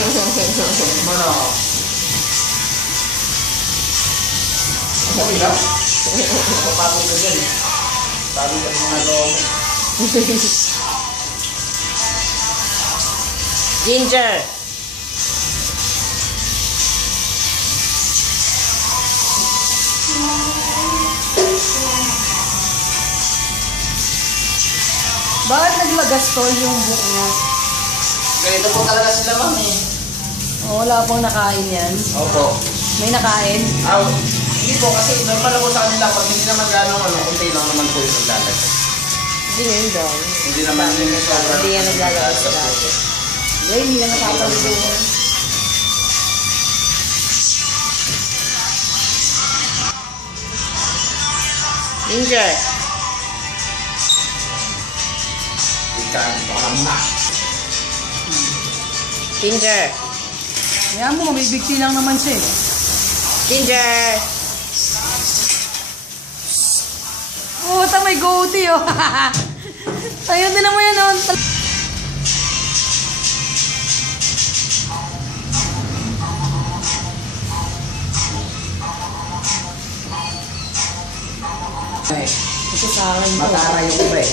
Mana? Okay lang. Kapapagod ka dyan. Sabi ka mga loob. Ginger. Bakit naglagastol yung buhok niya? Ganito po talaga sila, ma'am eh. Oh, wala pong nakain yan. Opo. May nakain? Hindi po kasi normal ako sa kanila pag hindi naman gano'ng kunti lang naman po yung naglalagay. Hindi ngayon daw. Hindi naman yung sobrang. Hindi yan naglalagay sa dati. Hindi na nakapagod. Ginger. Ikan, pangamba. Ginger. Kaya mo, mabibigti lang naman siya eh. Ginger. Oh, may goatee oh. Ayun din naman yan oh. Ito sa akin. Matara yung iba eh.